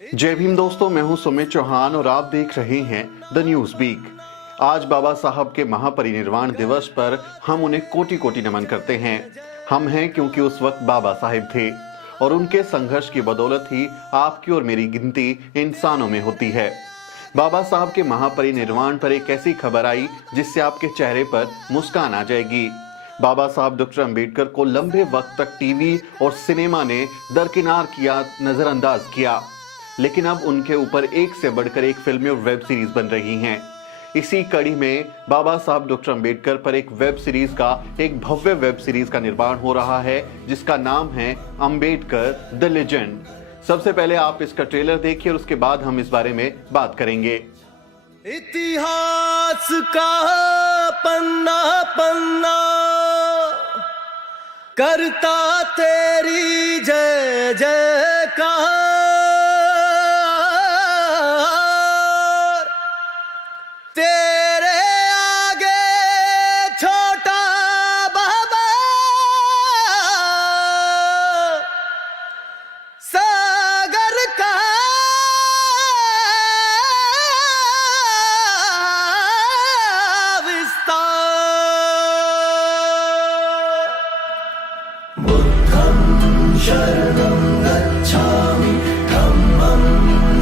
जय भीम दोस्तों, मैं हूं सुमित चौहान और आप देख रहे हैं द न्यूज वीक। आज बाबा साहब के महापरिनिर्वाण दिवस पर हम उन्हें कोटि कोटि नमन करते हैं। हम हैं क्योंकि उस वक्त बाबा साहब थे और उनके संघर्ष की बदौलत ही आपकी और मेरी गिनती इंसानों में होती है। बाबा साहब के महापरिनिर्वाण पर एक ऐसी खबर आई जिससे आपके चेहरे पर मुस्कान आ जाएगी। बाबा साहब डॉक्टर अंबेडकर को लंबे वक्त तक टीवी और सिनेमा ने दरकिनार किया, नजरअंदाज किया, लेकिन अब उनके ऊपर एक से बढ़कर एक फिल्में और वेब सीरीज बन रही हैं। इसी कड़ी में बाबा साहब डॉक्टर अंबेडकर पर एक भव्य वेब सीरीज का निर्माण हो रहा है जिसका नाम है अंबेडकर द लेजेंड। सबसे पहले आप इसका ट्रेलर देखिए और उसके बाद हम इस बारे में बात करेंगे। इतिहास का पन्ना पन्ना करता तेरी जय जयकार, तेरे आगे छोटा बाबा सागर का शरणं गच्छामि धम्मं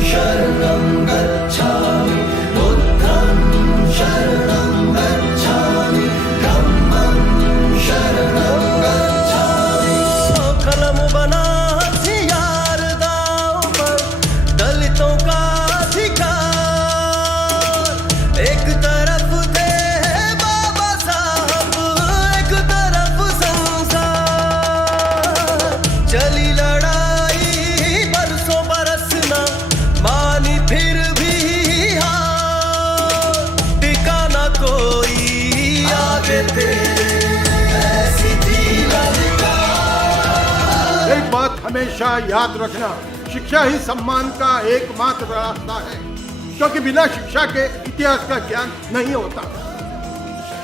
शरणं गच्छामि बुद्धं शरणं गच्छामि धम्मं शरणं गच्छामि। कलम बना हथियार दांव पर दलितों का अधिकार, एक तरफ थे बाबा साहब एक तरफ संसार, चली लड़ाई बरसों बरसना मानी फिर भी हार, टिका ना कोई आगे तेरे ऐसी थी ललकार। एक बात हमेशा याद रखना, शिक्षा ही सम्मान का एकमात्र रास्ता है, क्योंकि बिना शिक्षा के इतिहास का ज्ञान नहीं होता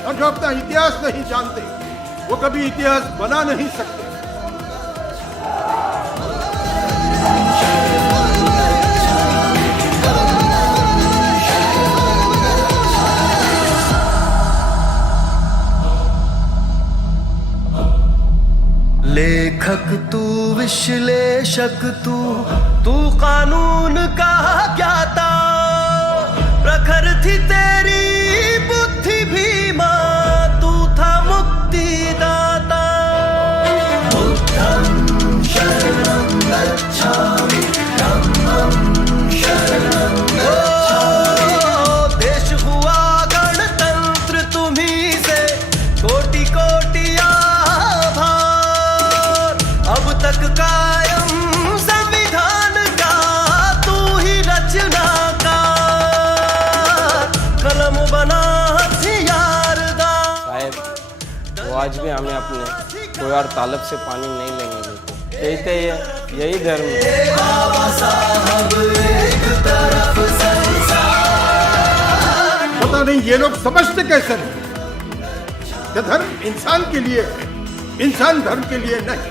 और जो अपना इतिहास नहीं जानते वो कभी इतिहास बना नहीं सकते। लेखक तू, विश्लेषक तू कानून का ज्ञाता, प्रखर थी तेरी बुद्धि भीमा, तू था मुक्तिदाता। बुद्धं शरणं गच्छामि धम्मं शरणं गच्छामि। देश हुआ गणतंत्र तुम्हीं से कोटि कोटि आभार, अब तक कायम संविधान का तू ही रचनाकार, कलम बना हथियार दांव। साहेब वो आज भी हमें अपने कोई और तालब से पानी नहीं लेने देते। कहते हैं यही धर्म है। बाबा साहब एक तरफ संसार। पता नहीं ये लोग समझते कैसे नहीं कि धर्म इंसान के लिए है, इंसान धर्म के लिए नहीं।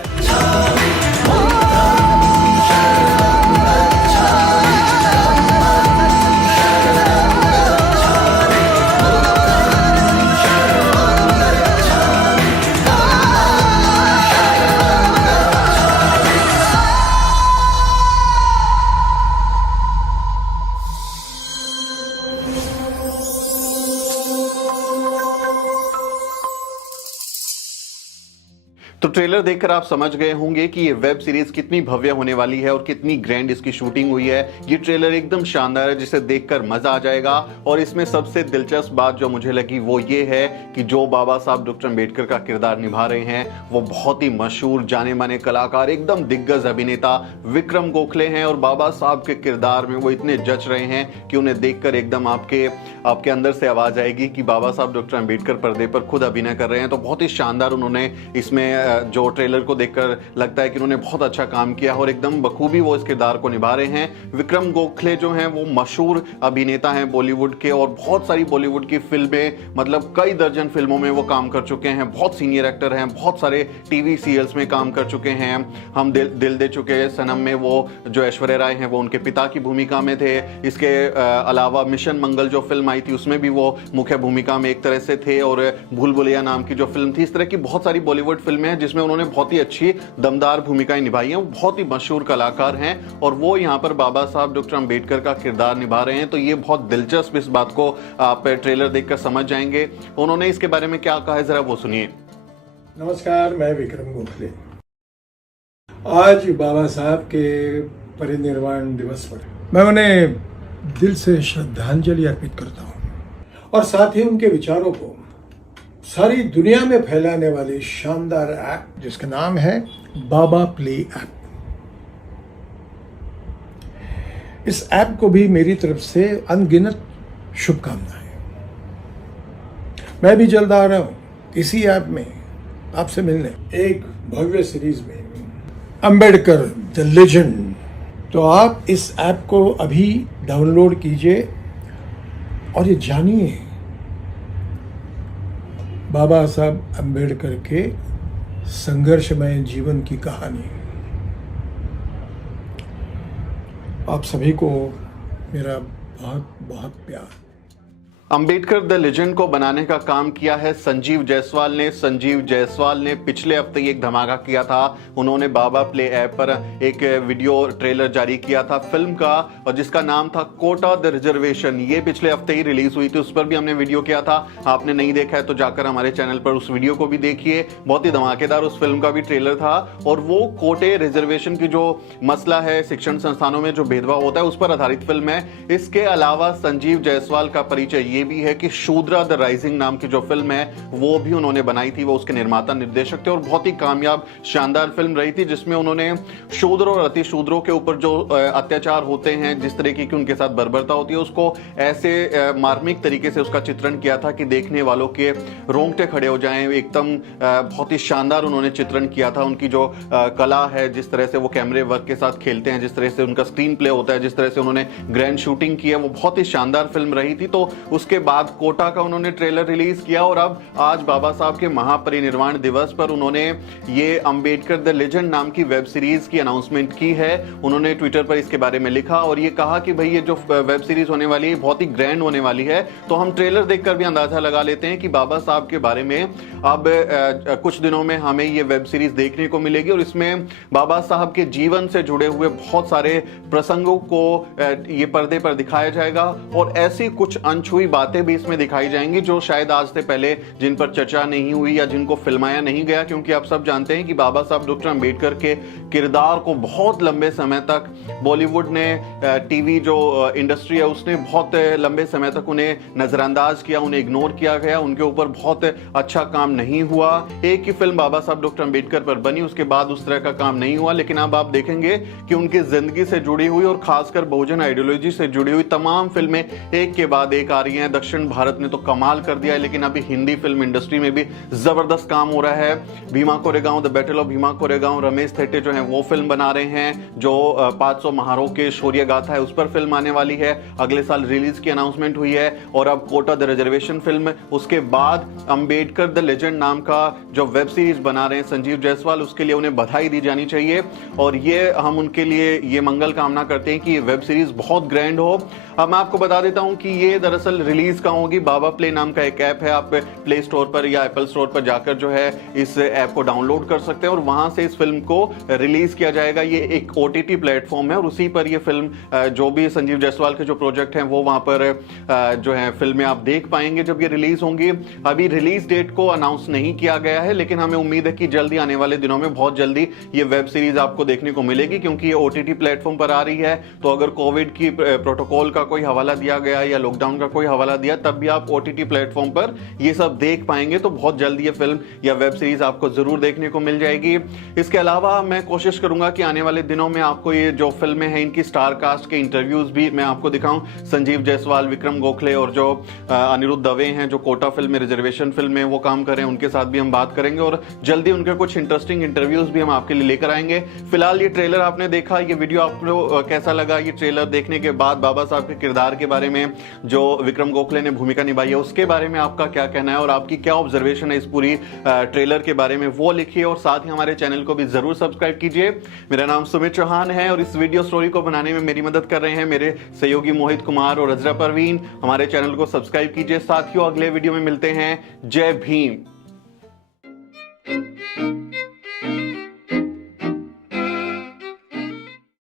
तो ट्रेलर देखकर आप समझ गए होंगे कि ये वेब सीरीज कितनी भव्य होने वाली है और कितनी ग्रैंड इसकी शूटिंग हुई है। ये ट्रेलर एकदम शानदार है जिसे देखकर मजा आ जाएगा। और इसमें सबसे दिलचस्प बात जो मुझे लगी वो ये है कि जो बाबा साहब डॉक्टर अंबेडकर का किरदार निभा रहे हैं वो बहुत ही मशहूर जाने माने कलाकार, एकदम दिग्गज अभिनेता विक्रम गोखले हैं। और बाबा साहब के किरदार में वो इतने जच रहे हैं कि उन्हें देखकर एकदम आपके अंदर से आवाज आएगी कि बाबा साहब डॉक्टर अंबेडकर पर्दे पर खुद अभिनय कर रहे हैं। तो बहुत ही शानदार उन्होंने इसमें जो ट्रेलर को देखकर लगता है कि उन्होंने बहुत अच्छा काम किया और एकदम बखूबी वो इस किरदार को निभा रहे हैं। विक्रम गोखले जो हैं वो मशहूर अभिनेता हैं बॉलीवुड के और बहुत सारी बॉलीवुड की फिल्में, मतलब कई दर्जन फिल्मों में वो काम कर चुके हैं। बहुत सीनियर एक्टर हैं, बहुत सारे टीवी सीरियल्स में काम कर चुके हैं। हम दिल दे चुके हैं सनम में वो जो ऐश्वर्या राय हैं वो उनके पिता की भूमिका में थे। इसके अलावा मिशन मंगल जो फिल्म आई थी उसमें भी वो मुख्य भूमिका में एक तरह से थे, और भूल भुलैया नाम की जो फिल्म थी। इस तरह की बहुत सारी बॉलीवुड फिल्में हैं जिसमें उन्होंने बहुत ही अच्छी दमदार भूमिकाएं निभाई हैं। वो बहुत ही मशहूर कलाकार हैं और वो यहाँ पर बाबा साहब डॉक्टर अंबेडकर का किरदार निभा रहे हैं। तो ये बहुत दिलचस्प, इस बात को आप ट्रेलर देखकर समझ जाएंगे। उन्होंने इसके बारे में क्या कहा है जरा वो सुनिए। नमस्कार, मैं विक्रम गोखले। आज बाबा साहब के परिनिर्वाण दिवस पर मैं उन्हें दिल से श्रद्धांजलि अर्पित करता हूं और साथ ही उनके विचारों को सारी दुनिया में फैलाने वाली शानदार ऐप जिसका नाम है बाबा प्ले ऐप, इस ऐप को भी मेरी तरफ से अनगिनत शुभकामनाएं। मैं भी जल्द आ रहा हूं इसी ऐप में आपसे मिलने, एक भव्य सीरीज में अंबेडकर द लेजेंड। तो आप इस ऐप को अभी डाउनलोड कीजिए और ये जानिए बाबा साहब अंबेडकर के संघर्षमय जीवन की कहानी। आप सभी को मेरा बहुत बहुत प्यार। अंबेडकर द लेजेंड को बनाने का काम किया है संजीव जायसवाल ने। संजीव जायसवाल ने पिछले हफ्ते एक धमाका किया था। उन्होंने बाबा प्ले ऐप पर एक वीडियो ट्रेलर जारी किया था फिल्म का, और जिसका नाम था कोटा द रिजर्वेशन। ये पिछले हफ्ते ही रिलीज हुई थी, उस पर भी हमने वीडियो किया था। आपने नहीं देखा है तो जाकर हमारे चैनल पर उस वीडियो को भी देखिए। बहुत ही धमाकेदार उस फिल्म का भी ट्रेलर था, और वो कोटे रिजर्वेशन की जो मसला है, शिक्षण संस्थानों में जो भेदभाव होता है, उस पर आधारित फिल्म है। इसके अलावा संजीव जायसवाल का परिचय ये भी है कि शूद्रा द राइजिंग नाम की जो फिल्म है वो भी उन्होंने बनाई थी। वो उसके निर्माता निर्देशक थे और बहुत ही कामयाब शानदार फिल्म रही थी, जिसमें उन्होंने शूद्र और अति शूद्रों के ऊपर जो अत्याचार होते हैं, जिस तरीके की उनके साथ बर्बरता होती है, उसको ऐसे मार्मिक तरीके से उसका चित्रण किया था कि देखने वालों के रोंगटे खड़े हो जाएं। एकदम बहुत ही शानदार उन्होंने चित्रण किया था। उनकी जो कला है, जिस तरह से वो कैमरे वर्क के साथ खेलते हैं, जिस तरह से उनका स्क्रीन प्ले होता है, जिस तरह से उन्होंने ग्रैंड शूटिंग की है, वो बहुत ही शानदार फिल्म रही थी। तो उसके बाद कोटा का उन्होंने ट्रेलर रिलीज किया, और अब आज बाबा साहब के महापरिनिर्वाण दिवस पर उन्होंने ये अंबेडकर द लेजेंड नाम की वेब सीरीज की अनाउंसमेंट की है। उन्होंने ट्विटर पर इसके बारे में लिखा और ये कहा कि भाई ये जो वेब सीरीज होने वाली है बहुत ही ग्रैंड होने वाली है। तो हम ट्रेलर देखकर भी अंदाजा लगा लेते हैं कि बाबा साहब के बारे में अब कुछ दिनों में हमें ये वेब सीरीज देखने को मिलेगी, और इसमें बाबा साहब के जीवन से जुड़े हुए बहुत सारे प्रसंगों को ये पर्दे पर दिखाया जाएगा, और ऐसी कुछ अनछुई बातें भी इसमें दिखाई जाएंगी जो शायद आज से पहले जिन पर चर्चा नहीं हुई या जिनको फिल्माया नहीं गया। क्योंकि आप सब जानते हैं कि बाबा साहब डॉक्टर अंबेडकर के किरदार को बहुत लंबे समय तक बॉलीवुड ने, टीवी जो इंडस्ट्री है उसने बहुत लंबे समय तक उन्हें नजरअंदाज किया, उन्हें इग्नोर किया गया, उनके ऊपर बहुत अच्छा काम नहीं हुआ। एक ही फिल्म बाबा साहब डॉक्टर अंबेडकर पर बनी, उसके बाद उस तरह का काम नहीं हुआ। लेकिन अब आप देखेंगे कि उनकी जिंदगी से जुड़ी हुई और खासकर बहुजन आइडियोलॉजी से जुड़ी हुई तमाम फिल्में एक के बाद एक आ रही हैं। दक्षिण भारत ने तो कमाल कर दिया है, लेकिन अभी हिंदी फिल्म इंडस्ट्री में भी जबरदस्त काम हो रहा है। Bhima Koregaon, the battle of Bhima Koregaon, Ramesh Thete जो है वो फिल्म बना रहे हैं। जो 500 महारों के शौर्य गाथा है उस पर फिल्म आने वाली है, अगले साल रिलीज की अनाउंसमेंट हुई है। और अब कोटा द रिजर्वेशन फिल्म, उसके बाद अंबेडकर द लेजेंड नाम का जो वेब सीरीज बना रहे हैं संजीव जायसवाल, उसके लिए उन्हें बधाई दी जानी चाहिए। और ये हम उनके लिए ये मंगल कामना करते हैं कि ये वेब सीरीज बहुत ग्रैंड हो। अब मैं आपको बता देता हूं कि ये दरअसल रिलीज कहां होगी। बाबा प्ले नाम का एक ऐप है, आप प्ले स्टोर पर या एप्पल स्टोर पर जाकर जो है इस ऐप को डाउनलोड कर सकते हैं और वहां से इस फिल्म को रिलीज किया जाएगा। ये एक OTT प्लेटफॉर्म है और उसी पर ये फिल्म जो भी संजीव जायसवाल के जो प्रोजेक्ट हैं वो वहां पर जो है फिल्में आप देख पाएंगे जब ये रिलीज होंगी। अभी रिलीज डेट को अनाउंस नहीं किया गया है, लेकिन हमें उम्मीद है कि जल्दी आने वाले दिनों में बहुत जल्दी ये वेब सीरीज आपको देखने को मिलेगी, क्योंकि ये OTT प्लेटफॉर्म पर आ रही है। तो अगर कोविड की प्रोटोकॉल का कोई हवाला दिया गया या लॉकडाउन का कोई हवाला हवाला दिया, तब भी आप OTT प्लेटफॉर्म पर ये सब देख पाएंगे। तो बहुत जल्दी ये फिल्म या वेब सीरीज आपको जरूर देखने को मिल जाएगी। इसके अलावा मैं कोशिश करूंगा कि आने वाले दिनों में आपको ये जो फिल्में हैं इनकी स्टार कास्ट के इंटरव्यूज भी मैं आपको दिखाऊं। संजीव जायसवाल, विक्रम गोखले और जो अनिरुद्ध दवे हैं जो कोटा फिल्म में, रिजर्वेशन फिल्म में वो काम कर रहे हैं, उनके साथ भी हम बात करेंगे और जल्दी उनके कुछ इंटरेस्टिंग इंटरव्यूज भी हम आपके लिए लेकर आएंगे। फिलहाल ये ट्रेलर आपने देखा, ये वीडियो आपको कैसा लगा? ये ट्रेलर देखने के बाद बाबा साहब के किरदार के बारे में, जो विक्रम गोखले ने भूमिका निभाई है उसके बारे में आपका क्या कहना है और आपकी क्या ऑब्जर्वेशन है इस पूरी ट्रेलर के बारे में, वो लिखिए और साथ ही हमारे चैनल को भी जरूर सब्सक्राइब कीजिए। मेरा नाम सुमित चौहान है और इस वीडियो स्टोरी को बनाने में मेरी मदद कर रहे हैं मेरे सहयोगी मोहित कुमार और अजरा परवीन। हमारे चैनल को सब्सक्राइब कीजिए। साथियों, अगले वीडियो में मिलते हैं। जय भीम।